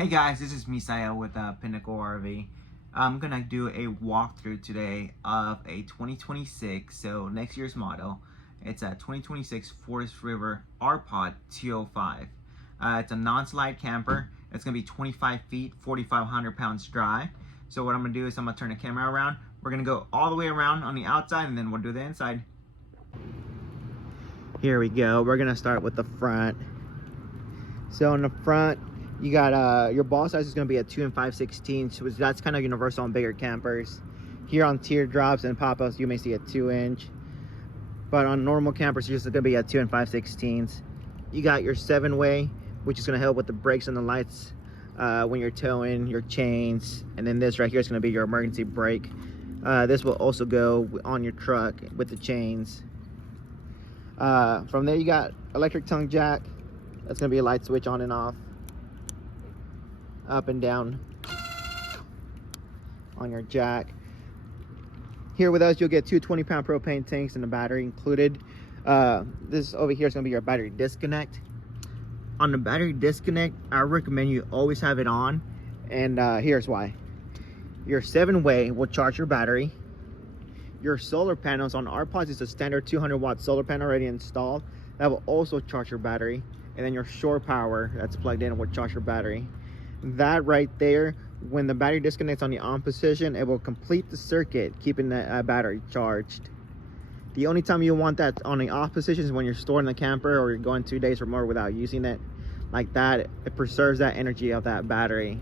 Hey guys, this is Misael with Pinnacle RV. I'm gonna do a walkthrough today of a 2026, so next year's model. It's a 2026 Forest River Arpod 205. It's a non-slide camper. It's gonna be 25 feet, 4,500 pounds dry. So what I'm gonna do is I'm gonna turn the camera around. We're gonna go all the way around on the outside and then we'll do the inside. Here we go. We're gonna start with the front. So in the front, you got your ball size is going to be a 2 5/16, so that's kind of universal on bigger campers. Here on teardrops and pop-ups, you may see a 2-inch, but on normal campers, it's going to be a 2 5/16. You got your 7-way, which is going to help with the brakes and the lights when you're towing your chains, and then this right here is going to be your emergency brake. This will also go on your truck with the chains. From there, you got electric tongue jack. That's going to be a light switch on and off, up and down on your jack. Here with us, you'll get two 20-pound propane tanks and a battery included. This over here is going to be your battery disconnect. On the battery disconnect, I recommend you always have it on, and here's why. Your 7-way will charge your battery. Your solar panels on Arpod is a standard 200-watt solar panel already installed. That will also charge your battery. And then your shore power that's plugged in will charge your battery. That right there, when the battery disconnects on the on position, it will complete the circuit, keeping the battery charged. The only time you want that on the off position is when you're storing the camper or you're going 2 days or more without using it. Like that, it preserves that energy of that battery.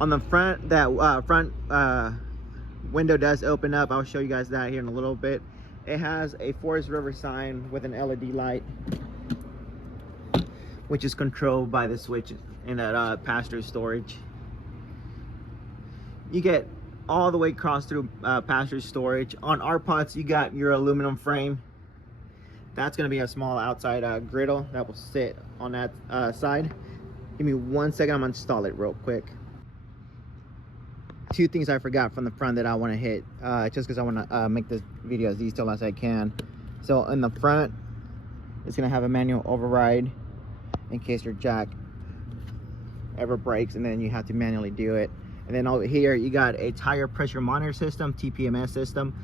On the front, that front window does open up. I'll show you guys that here in a little bit. It has a Forest River sign with an LED light, which is controlled by the switch in that pass-through storage. You get all the way across through pass-through storage. On Arpods, you got your aluminum frame. That's going to be a small outside griddle that will sit on that side. Give me 1 second, I'm going to install it real quick. Two things I forgot from the front that I want to hit, just because I want to make this video as detailed as I can. So in the front, it's going to have a manual override in case your jack ever breaks and then you have to manually do it. And then over here, you got a tire pressure monitor system, TPMS system.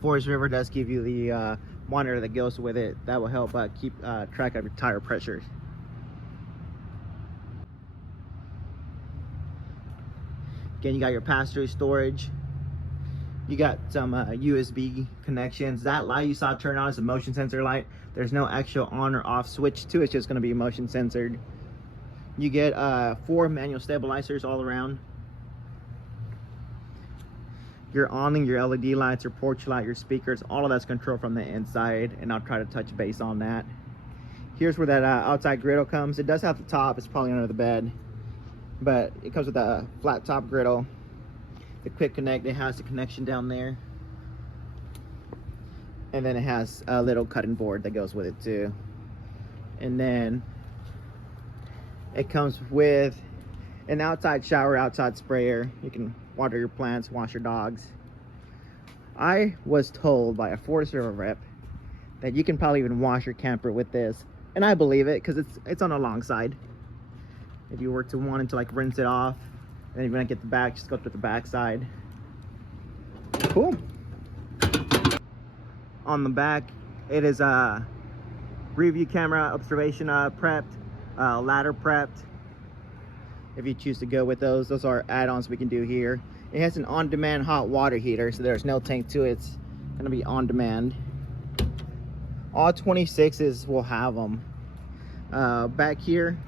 Forest River does give you the monitor that goes with it. That will help keep track of your tire pressure. Again, you got your pass-through storage. You got some USB connections. That light you saw turn on is a motion sensor light. There's no actual on or off switch to it. It's just going to be motion censored. You get 4 manual stabilizers all around. Your awning, your LED lights, your porch light, your speakers, all of that's controlled from the inside, and I'll try to touch base on that. Here's where that outside griddle comes. It does have the top. It's probably under the bed, but it comes with a flat top griddle. The quick connect, it has the connection down there, and then it has a little cutting board that goes with it too. And then it comes with an outside shower, outside sprayer. You can water your plants, wash your dogs. I was told by a Forest River rep that you can probably even wash your camper with this, and I believe it because it's on the long side. If you were to want to like rinse it off, and you're gonna get the back, just go through the back side. Cool. On the back, it is a review camera, observation prepped, ladder prepped. If you choose to go with those are add-ons we can do here. It has an on-demand hot water heater, so there's no tank to it. It's gonna be on demand. All 26s will have them. Back here,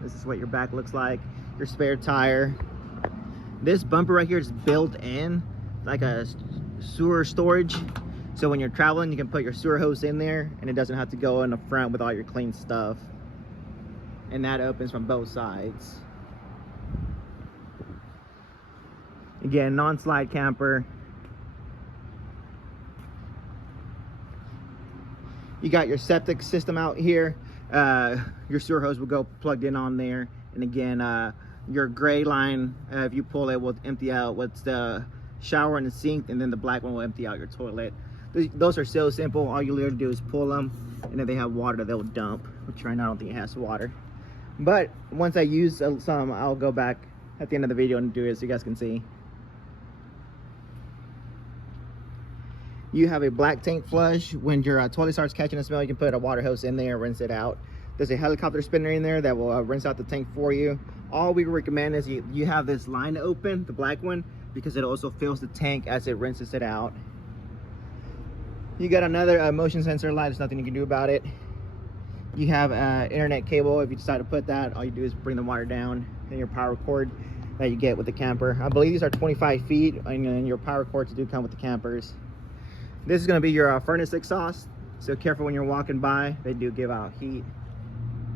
this is what your back looks like. Your spare tire. This bumper right here is built in like a sewer storage. So when you're traveling, you can put your sewer hose in there and it doesn't have to go in the front with all your clean stuff. And that opens from both sides. Again, non-slide camper. You got your septic system out here. Your sewer hose will go plugged in on there. And again, your gray line, if you pull it, will empty out what's the shower and the sink, and then the black one will empty out your toilet. Those are so simple. All you literally do is pull them, and if they have water, they'll dump, which right now I don't think it has water. But once I use some, I'll go back at the end of the video and do it so you guys can see. You have a black tank flush. When your toilet starts catching a smell, you can put a water hose in there, rinse it out. There's a helicopter spinner in there that will rinse out the tank for you. All we recommend is you have this line open, the black one, because it also fills the tank as it rinses it out. You got another motion sensor light. There's nothing you can do about it. You have an internet cable. If you decide to put that, all you do is bring the wire down, and your power cord that you get with the camper. I believe these are 25 feet, and your power cords do come with the campers. This is going to be your furnace exhaust, so careful when you're walking by. They do give out heat,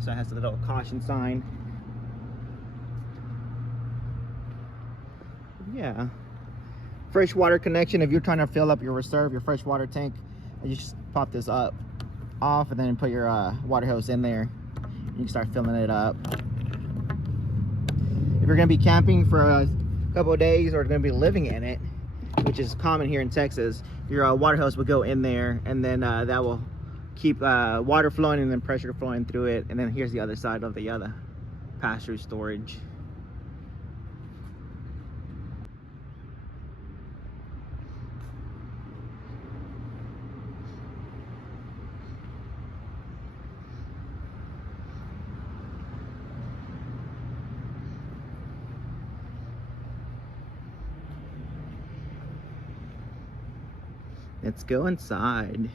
so it has a little caution sign. Yeah, fresh water connection. If you're trying to fill up your reserve, your fresh water tank, you just pop this off, and then put your water hose in there. You can start filling it up. If you're going to be camping for a couple of days or going to be living in it, which is common here in Texas, your water hose will go in there, and then that will keep water flowing and then pressure flowing through it. And then here's the other side of the other pass-through storage. Let's go inside.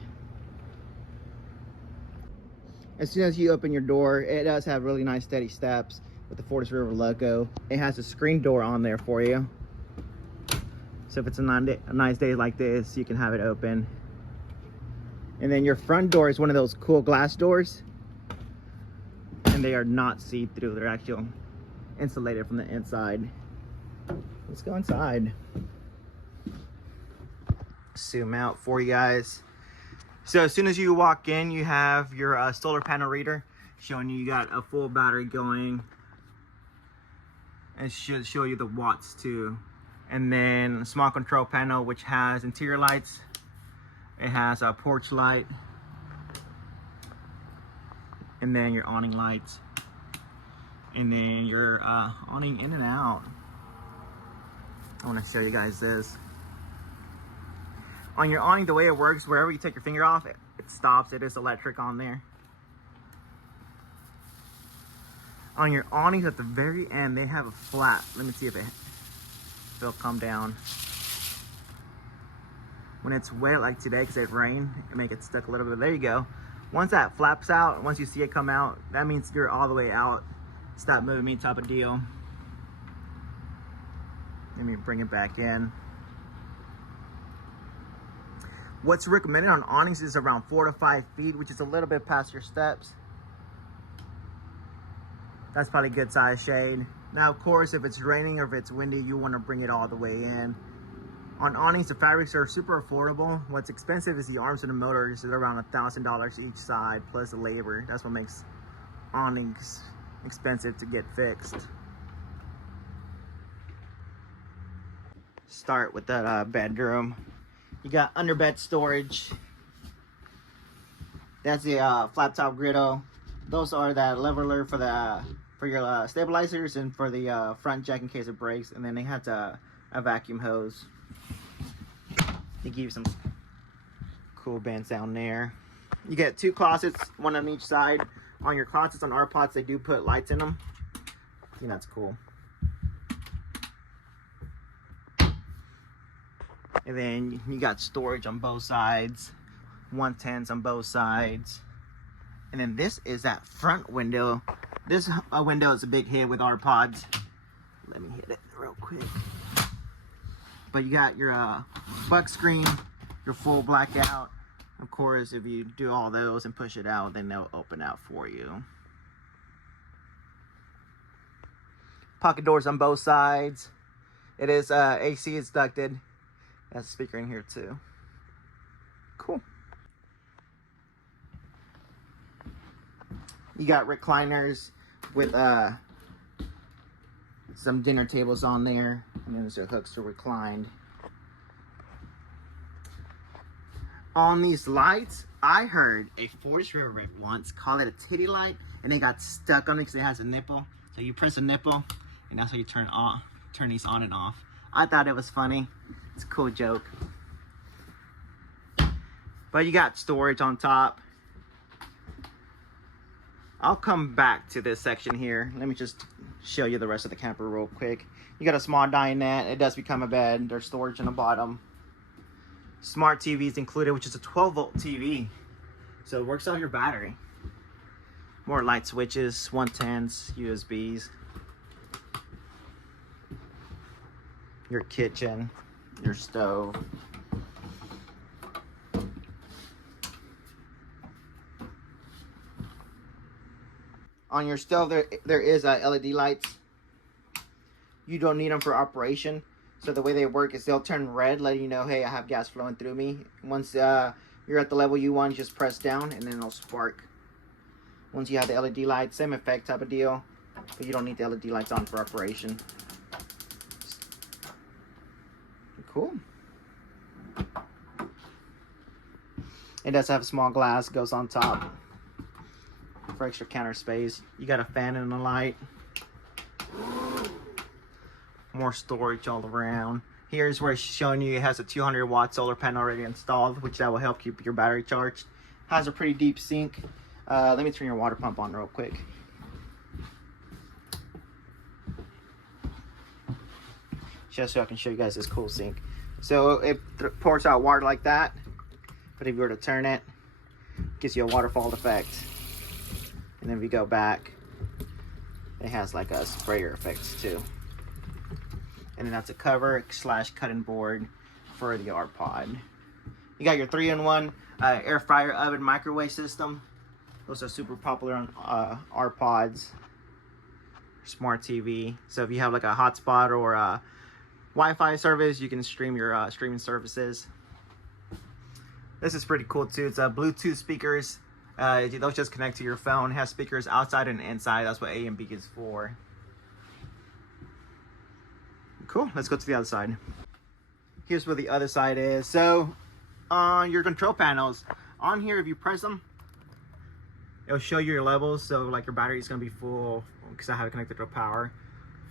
As soon as you open your door, it does have really nice steady steps with the Fortis River logo. It has a screen door on there for you. So if it's a nice day like this, you can have it open. And then your front door is one of those cool glass doors. And they are not see-through. They're actually insulated from the inside. Let's go inside. Zoom out for you guys. So as soon as you walk in, you have your solar panel reader showing you got a full battery going. It should show you the watts too. And then a small control panel which has interior lights. It has a porch light. And then your awning lights. And then your awning in and out. I want to show you guys this. On your awning, the way it works, wherever you take your finger off, it stops. It is electric on there. On your awnings at the very end, they have a flap. Let me see if it'll come down. When it's wet like today, because it rained, it make it stuck a little bit. There you go. Once that flaps out, once you see it come out, that means you're all the way out. Stop moving me type of deal. Let me bring it back in. What's recommended on awnings is around 4 to 5 feet, which is a little bit past your steps. That's probably good size shade. Now, of course, if it's raining or if it's windy, you want to bring it all the way in. On awnings, the fabrics are super affordable. What's expensive is the arms and the motors at around $1,000 each side, plus the labor. That's what makes awnings expensive to get fixed. Start with that bedroom. You got underbed storage. That's the flat top griddle. Those are that leveler for your stabilizers and for the front jack in case it breaks. And then they have a vacuum hose. They give you some cool bands down there. You get 2 closets, one on each side. On your closets on Arpods, they do put lights in them. I think that's cool. And then you got storage on both sides, 110s on both sides. And then this is that front window. This window is a big hit with Arpods. Let me hit it real quick. But you got your buck screen, your full blackout. Of course, if you do all those and push it out, then they'll open out for you. Pocket doors on both sides. It is AC is ducted. Has a speaker in here too. Cool. You got recliners with some dinner tables on there, and then there's your hooks to recline. On these lights, I heard a Forest River rep once call it a titty light, and it got stuck on it because it has a nipple. So you press a nipple, and that's how you turn these on and off. I thought it was funny. It's a cool joke. But you got storage on top. I'll come back to this section here. Let me just show you the rest of the camper real quick. You got a small dinette. It does become a bed. There's storage in the bottom. Smart TV is included, which is a 12-volt TV. So it works off your battery. More light switches, 110s, USBs. Your kitchen, your stove. On your stove, there is LED lights. You don't need them for operation. So the way they work is they'll turn red, letting you know, hey, I have gas flowing through me. Once you're at the level you want, just press down and then it'll spark. Once you have the LED lights, same effect type of deal, but you don't need the LED lights on for operation. Cool. It does have a small glass, goes on top for extra counter space. You got a fan and a light. More storage all around. Here's where it's showing you it has a 200-watt solar panel already installed, which that will help keep your battery charged. Has a pretty deep sink. Let me turn your water pump on real quick. Just so I can show you guys this cool sink. So it pours out water like that, but if you were to turn it, it gives you a waterfall effect. And then if you go back, it has like a sprayer effect too. And then that's a cover / cutting board for the Arpod. You got your 3-in-1 air fryer, oven, microwave system. Those are super popular on Arpods. Smart TV. So if you have like a hotspot or a Wi-Fi service, you can stream your streaming services. This is pretty cool too. It's Bluetooth speakers. Those just connect to your phone. It has speakers outside and inside. That's what A and B is for. Cool, let's go to the other side. Here's where the other side is. So on your control panels, on here, if you press them, it'll show you your levels. So like your battery is gonna be full because I have it connected to power.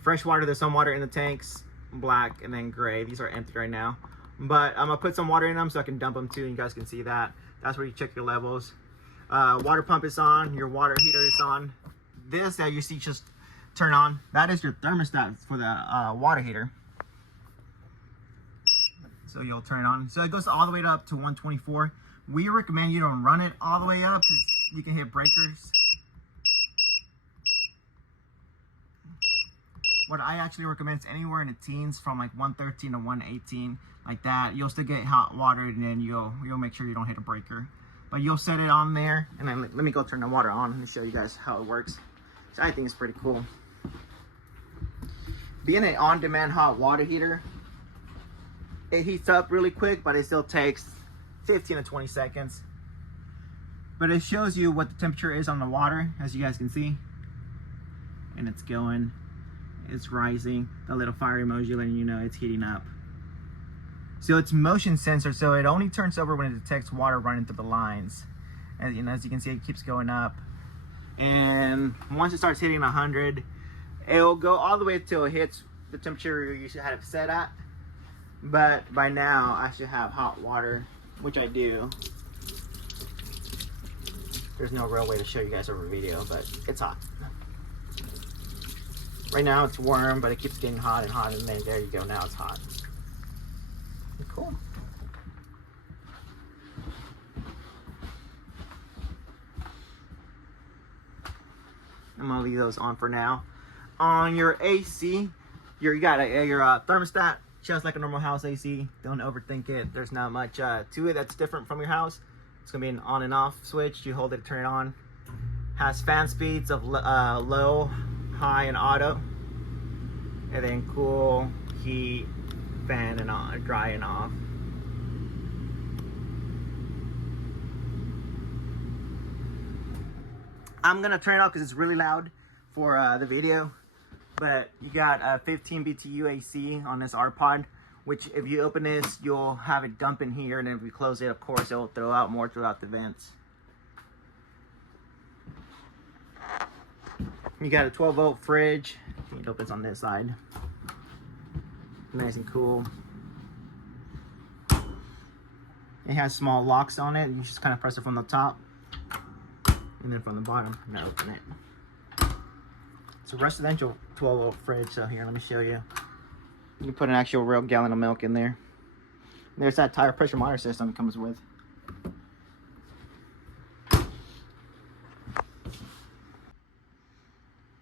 Fresh water, there's some water in the tanks, black and then gray. These are empty right now, but I'm gonna put some water in them so I can dump them too, and you guys can see that. That's where you check your levels. Water pump is on, your water heater is on. This that you see just turn on, that is your thermostat for the water heater. So you'll turn it on. So it goes all the way up to 124. We recommend you don't run it all the way up because you can hit breakers. What I actually recommend is anywhere in the teens, from like 113 to 118, like that. You'll still get hot water, and then you'll make sure you don't hit a breaker. But you'll set it on there, and then let me go turn the water on and show you guys how it works. So I think it's pretty cool. Being an on-demand hot water heater, it heats up really quick, but it still takes 15 to 20 seconds. But it shows you what the temperature is on the water, as you guys can see. And it's going, it's rising. The little fire emoji letting you know it's heating up. So it's motion sensor, so it only turns over when it detects water running through the lines. And as you can see, it keeps going up. And once it starts hitting 100, it'll go all the way until it hits the temperature you should have it set at. But by now, I should have hot water, which I do. There's no real way to show you guys over video, but it's hot. Right now it's warm, but it keeps getting hot and hot, and then there you go, now it's hot. Cool. I'm gonna leave those on for now. On your AC, you got your thermostat, just like a normal house AC. Don't overthink it. There's not much to it that's different from your house. It's gonna be an on and off switch. You hold it to turn it on. Has fan speeds of low, high, and auto, and then cool, heat, fan, and on, dry and off. I'm gonna turn it off because it's really loud for the video. But you got 15 BTU AC on this Arpod. which if you open this, you'll have it dump in here, and then if you close it, of course, it'll throw out more throughout the vents. You got a 12-volt fridge. It opens on this side. Nice and cool. It has small locks on it. You just kind of press it from the top, and then from the bottom, and open it. It's a residential 12-volt fridge. So here, let me show you. You can put an actual real gallon of milk in there. And there's that tire pressure monitor system it comes with.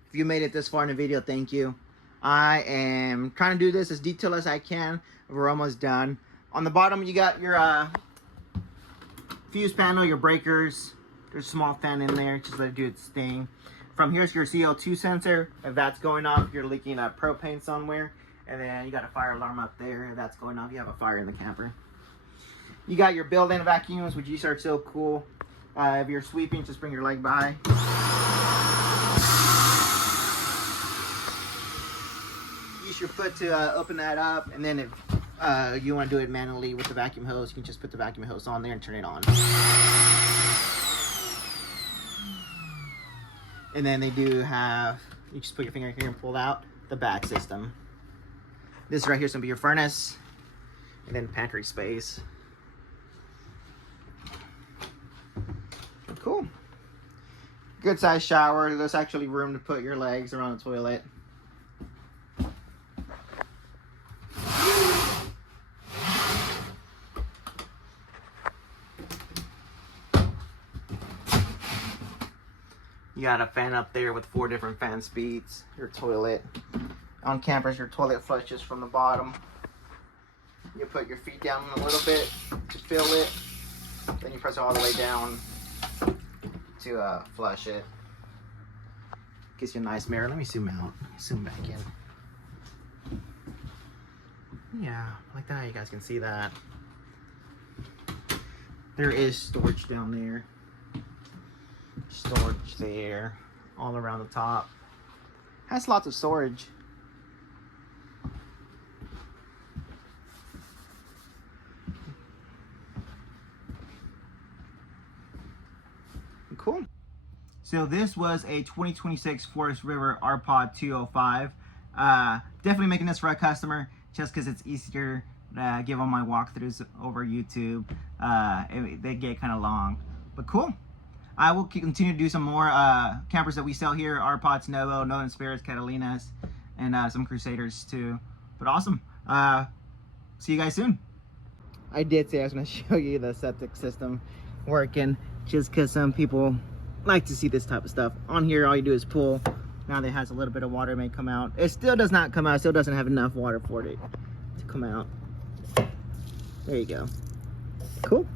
If you made it this far in the video, thank you. I am trying to do this as detailed as I can. We're almost done. On the bottom, you got your fuse panel, your breakers. There's a small fan in there, just let it do its thing. From here's your CO2 sensor. If that's going off, you're leaking propane somewhere. And then you got a fire alarm up there. If that's going off, you have a fire in the camper. You got your built-in vacuums, which these are so cool. If you're sweeping, just bring your leg by. Use your foot to open that up, and then if you want to do it manually with the vacuum hose, you can just put the vacuum hose on there and turn it on. And then they do have, you just put your finger here and pull out the back system. This right here is going to be your furnace, and then pantry space. Cool. Good size shower. There's actually room to put your legs around the toilet. You got a fan up there with 4 different fan speeds. Your toilet. On campers, your toilet flushes from the bottom. You put your feet down a little bit to fill it. Then you press it all the way down to flush it. Gives you a nice mirror. Let me zoom out. Zoom back in. Yeah, like that. You guys can see that. There is storage down there. Storage there, all around the top. Has lots of storage. Cool. So this was a 2026 Forest River Arpod 205. Definitely making this for a customer just because it's easier to give all my walkthroughs over YouTube. They get kind of long, but cool. I will continue to do some more campers that we sell here. Arpods, Novo, Northern Spirits, Catalinas, and some Crusaders too. But awesome. See you guys soon. I did say I was going to show you the septic system working just because some people like to see this type of stuff. On here, all you do is pull. Now that it has a little bit of water, it may come out. It still does not come out. It still doesn't have enough water for it to come out. There you go. Cool.